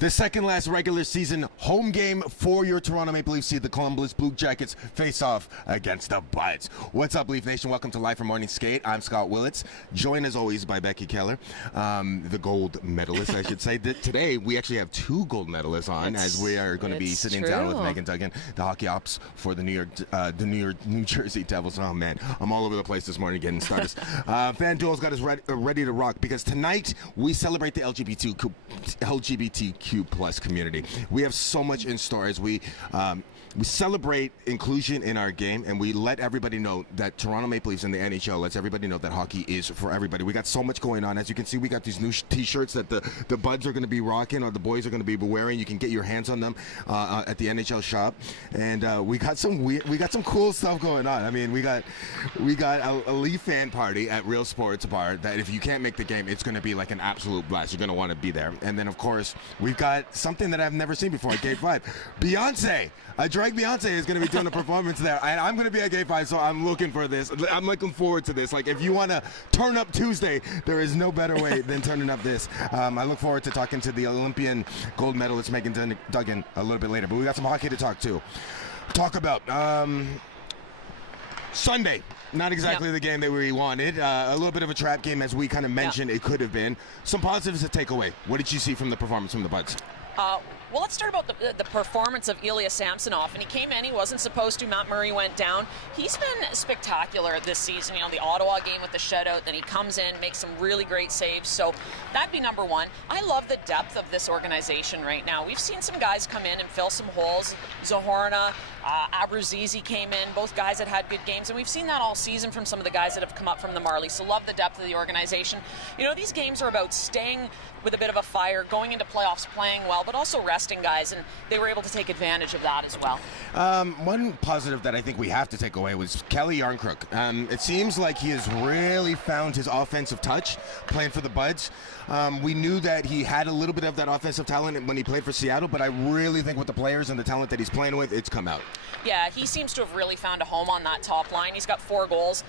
The second last regular season home game for your Toronto Maple Leafs see the Columbus Blue Jackets face off against the Buds. What's up, Leaf Nation? Welcome to Live from Morning Skate. I'm Scott Willats, joined as always by Becky Kellar, the gold medalist, I should say. Today we actually have two gold medalists on, as we are going to be sitting down with Meghan Duggan, the hockey ops for the New Jersey Devils. Oh man, I'm all over the place this morning getting started. FanDuel's got us ready to rock because tonight we celebrate the LGBTQ plus community. We have so much in store as we celebrate inclusion in our game, and we let everybody know that Toronto Maple Leafs and the NHL lets everybody know that hockey is for everybody. We got so much going on. As you can see, we got these new t-shirts that the Buds are going to be rocking, or the boys are going to be wearing. You can get your hands on them at the NHL shop, and we got some cool stuff going on. I mean, we got a Leaf fan party at Real Sports Bar that if you can't make the game, it's going to be like an absolute blast. You're going to want to be there. And then of course we've got something that I've never seen before at Gate 5. Beyonce. A drag Beyonce is going to be doing a performance there, and I'm going to be at Gate 5, so I'm looking for this. I'm looking forward to this. Like, if you want to turn up Tuesday, there is no better way than turning up this. I look forward to talking to the Olympian gold medalist Meghan Duggan a little bit later, but we got some hockey to talk about. Sunday, not exactly the game that we wanted. A little bit of a trap game, as we kind of mentioned it could have been. Some positives to take away. What did you see from the performance from the Buds? Well, let's start about the performance of Ilya Samsonov. And he came in, he wasn't supposed to. Matt Murray went down. He's been spectacular this season. You know, the Ottawa game with the shutout, then he comes in, makes some really great saves. So that'd be number one. I love the depth of this organization right now. We've seen some guys come in and fill some holes. Zahorna, Abruzzese came in, both guys that had good games. And we've seen that all season from some of the guys that have come up from the Marlies. So love the depth of the organization. You know, these games are about staying with a bit of a fire, going into playoffs, playing well, but also resting guys, and they were able to take advantage of that as well. One positive that I think we have to take away was Kelly Yarncrook. It seems like he has really found his offensive touch playing for the Buds. We knew that he had a little bit of that offensive talent when he played for Seattle, but I really think with the players and the talent that he's playing with, it's come out. Yeah, he seems to have really found a home on that top line. He's got 4 goals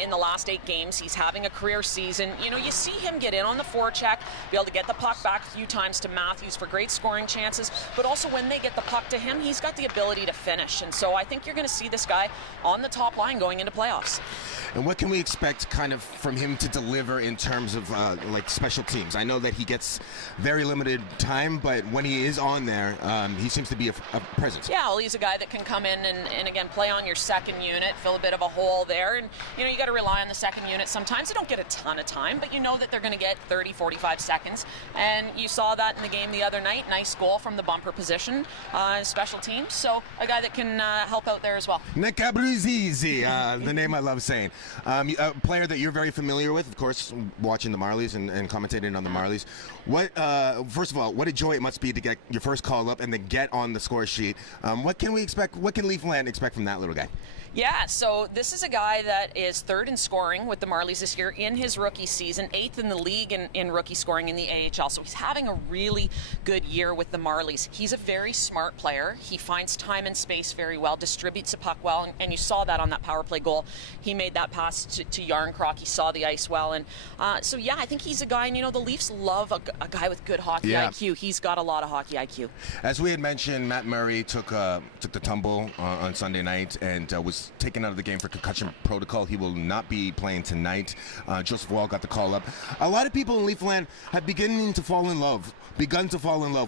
in the last 8 games. He's having a career season. You know, you see him get in on the forecheck, be able to get the puck back a few times to Matthews for great scoring chances, but also when they get the puck to him, he's got the ability to finish. And so I think you're going to see this guy on the top line going into playoffs. And what can we expect kind of from him to deliver in terms of like special teams? I know that he gets very limited time, but when he is on there, he seems to be a presence. Yeah, well, he's a guy that can come in and again, play on your second unit, fill a bit of a hole there. And, you know, you got to rely on the second unit. Sometimes they don't get a ton of time, but you know that they're going to get 30, 45 seconds. And you saw that in the game the other night. Nice goal from the bumper position, special teams. So a guy that can help out there as well. Nick Abruzzese, the name I love saying. A player that you're very familiar with, of course, watching the Marlies and commentating on the Marlies. What, first of all, what a joy it must be to get your first call up and then get on the score sheet. What can we expect? What can Leafland expect from that little guy? Yeah, so this is a guy that is 3rd in scoring with the Marlies this year in his rookie season, 8th in the league in rookie scoring in the AHL. So he's having a really good year with the Marlies. He's a very smart player. He finds time and space very well, distributes the puck well, and you saw that on that power play goal. He made that pass to Yarncroc. He saw the ice well. And so, yeah, I think he's a guy, and, you know, the Leafs love a guy with good hockey IQ. He's got a lot of hockey IQ. As we had mentioned, Matt Murray took the tumble on Sunday night and was taken out of the game for concussion protocol. He will not be playing tonight. Joseph Wall got the call up. A lot of people in Leafland have begun to fall in love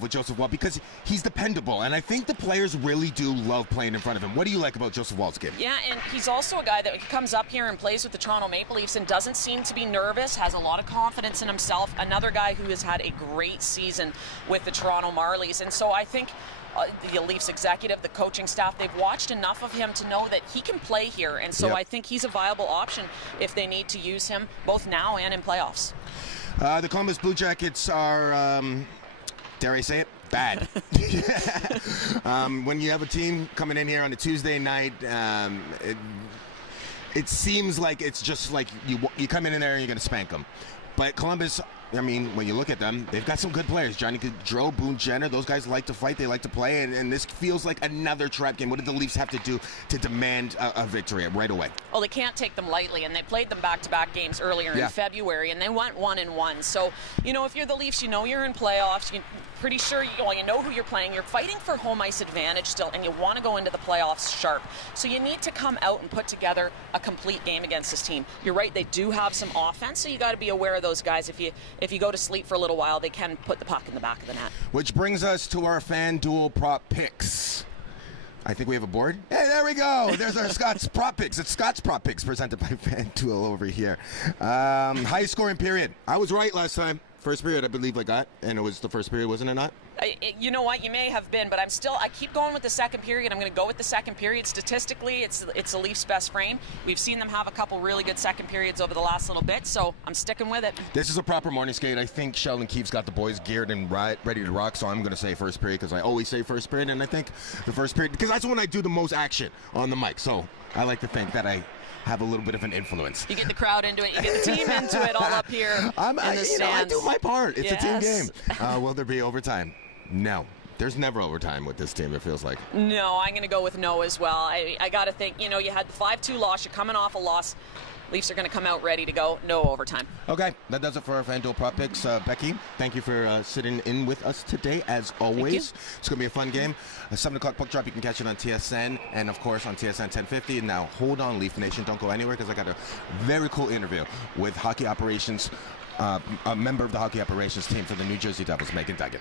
with Joseph Wall because he's dependable, and I think the players really do love playing in front of him. What do you like about Joseph Wall's game? Yeah, and he's also a guy that comes up here and plays with the Toronto Maple Leafs and doesn't seem to be nervous, has a lot of confidence in himself. Another guy who has had a great season with the Toronto Marlies, and so I think the Leafs executive, the coaching staff, they've watched enough of him to know that he can play here, and so I think he's a viable option if they need to use him both now and in playoffs. The Columbus Blue Jackets are, dare I say it, bad. When you have a team coming in here on a Tuesday night, it seems like it's just like you come in there and you're going to spank them. But Columbus I mean, when you look at them, they've got some good players. Johnny Gaudreau, Boone Jenner, those guys like to fight. They like to play. And this feels like another trap game. What did the Leafs have to do to demand a victory right away? Well, they can't take them lightly, and they played them back-to-back games earlier in February, and they went 1-1. So, if you're the Leafs, you're in playoffs. You're pretty sure you know who you're playing. You're fighting for home ice advantage still, and you want to go into the playoffs sharp. So you need to come out and put together a complete game against this team. You're right, they do have some offense, so you got to be aware of those guys. If you go to sleep for a little while, they can put the puck in the back of the net. Which brings us to our FanDuel prop picks. I think we have a board. Hey, there we go. There's our Scott's prop picks. It's Scott's prop picks presented by FanDuel over here. High scoring period. I was right last time. First period, I believe I got, and it was the first period, wasn't it not? You know what? You may have been, but I keep going with the second period. I'm going to go with the second period. Statistically, it's the Leafs' best frame. We've seen them have a couple really good second periods over the last little bit, so I'm sticking with it. This is a proper morning skate. I think Sheldon Keefe's got the boys geared and ready to rock, so I'm going to say first period because I always say first period, and I think the first period, because that's when I do the most action on the mic, so I like to think that I have a little bit of an influence. You get the crowd into it. You get the team into it all up here in the stands. I do my part. It's a team game. Will there be overtime? No. There's never overtime with this team, it feels like. No, I'm going to go with no as well. I got to think, you had the 5-2 loss. You're coming off a loss. Leafs are going to come out ready to go. No overtime. Okay, that does it for our FanDuel prop picks. Becky, thank you for sitting in with us today, as always. It's going to be a fun game. A 7 o'clock puck drop, you can catch it on TSN, and of course on TSN 1050. And now, hold on, Leaf Nation, don't go anywhere, because I got a very cool interview with hockey operations, a member of the hockey operations team for the New Jersey Devils, Meghan Duggan.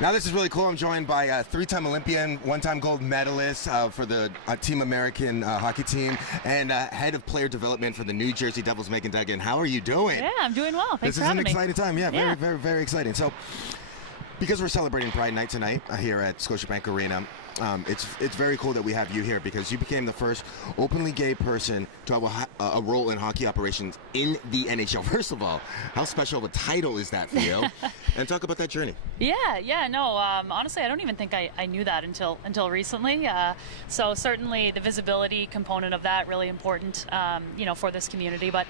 Now this is really cool. I'm joined by a 3-time Olympian, 1-time gold medalist for the Team American hockey team, and head of player development for the New Jersey Devils, Meghan Duggan. How are you doing? Yeah, I'm doing well. Thanks for having me. This is an exciting time. Yeah, very, very, very exciting. So, because we're celebrating Pride Night tonight here at Scotiabank Arena, it's very cool that we have you here, because you became the first openly gay person to have a role in hockey operations in the NHL. First of all, how special of a title is that for you? And talk about that journey. Honestly, I don't even think I knew that until recently. So certainly the visibility component of that really important, for this community. But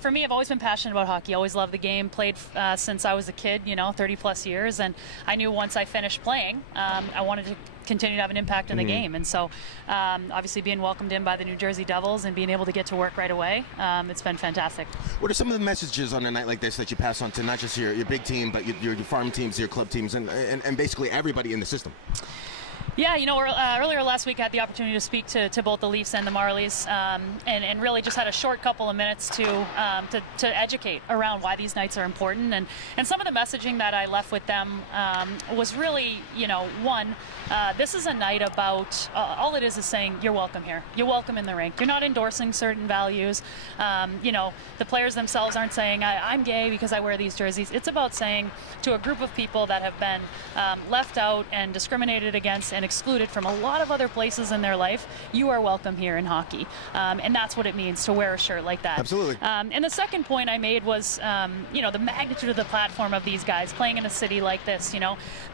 for me, I've always been passionate about hockey. Always loved the game. Played since I was a kid, 30 plus years, and I knew once I finished playing, I wanted to continue to have an impact in the game. And so obviously being welcomed in by the New Jersey Devils and being able to get to work right away, it's been fantastic. What are some of the messages on a night like this that you pass on to not just your big team, but your farm teams, your club teams, and basically everybody in the system? Yeah, earlier last week I had the opportunity to speak to both the Leafs and the Marlies, and really just had a short couple of minutes to educate around why these nights are important. And some of the messaging that I left with them was really, one, this is a night about, all it is saying, you're welcome here. You're welcome in the rink. You're not endorsing certain values. The players themselves aren't saying, I'm gay because I wear these jerseys. It's about saying to a group of people that have been left out and discriminated against and excluded from a lot of other places in their life, you are welcome here in hockey. And that's what it means to wear a shirt like that. Absolutely. And the second point I made was, the magnitude of the platform of these guys playing in a city like this.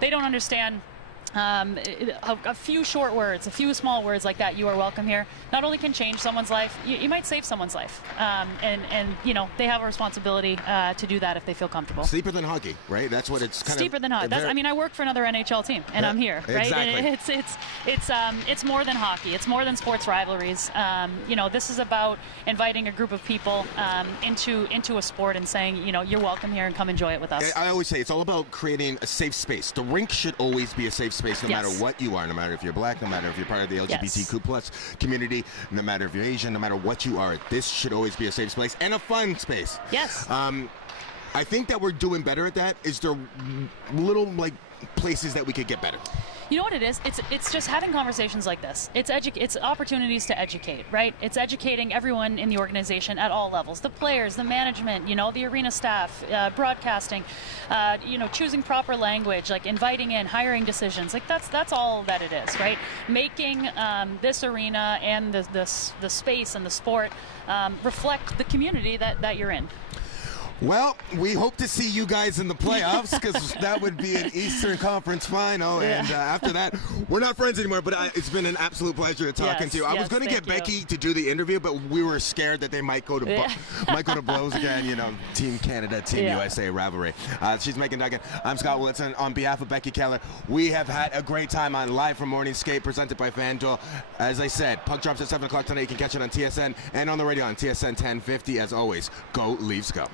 They don't understand A few short words, a few small words like that, "You are welcome here," not only can change someone's life, you might save someone's life. And they have a responsibility to do that if they feel comfortable. Steeper than hockey, right? That's what it's kind steeper of. than hockey. I work for another NHL team, and I'm here, right? Exactly. And it's more than hockey. It's more than sports rivalries. This is about inviting a group of people into a sport and saying, "You're welcome here and come enjoy it with us." I always say it's all about creating a safe space. The rink should always be a safe space. No matter what you are, no matter if you're black, no matter if you're part of the LGBTQ plus community, no matter if you're Asian, no matter what you are, this should always be a safe space and a fun space. Yes. I think that we're doing better at that. Is there little places that we could get better? You know what it is? It's just having conversations like this. It's opportunities to educate, right? It's educating everyone in the organization at all levels: the players, the management, the arena staff, broadcasting, choosing proper language, like inviting in, hiring decisions. Like that's all that it is, right? Making this arena and the space and the sport reflect the community that you're in. Well, we hope to see you guys in the playoffs, because that would be an Eastern Conference final. And after that, we're not friends anymore, but it's been an absolute pleasure talking to you. I was going to get Becky to do the interview, but we were scared that they might go to blows again, Team Canada, Team USA rivalry. She's Meghan Duggan. I'm Scott Willats, and on behalf of Becky Kellar, we have had a great time on Live from Morning Skate, presented by FanDuel. As I said, puck drops at 7 o'clock tonight. You can catch it on TSN and on the radio on TSN 1050. As always, go Leafs, go.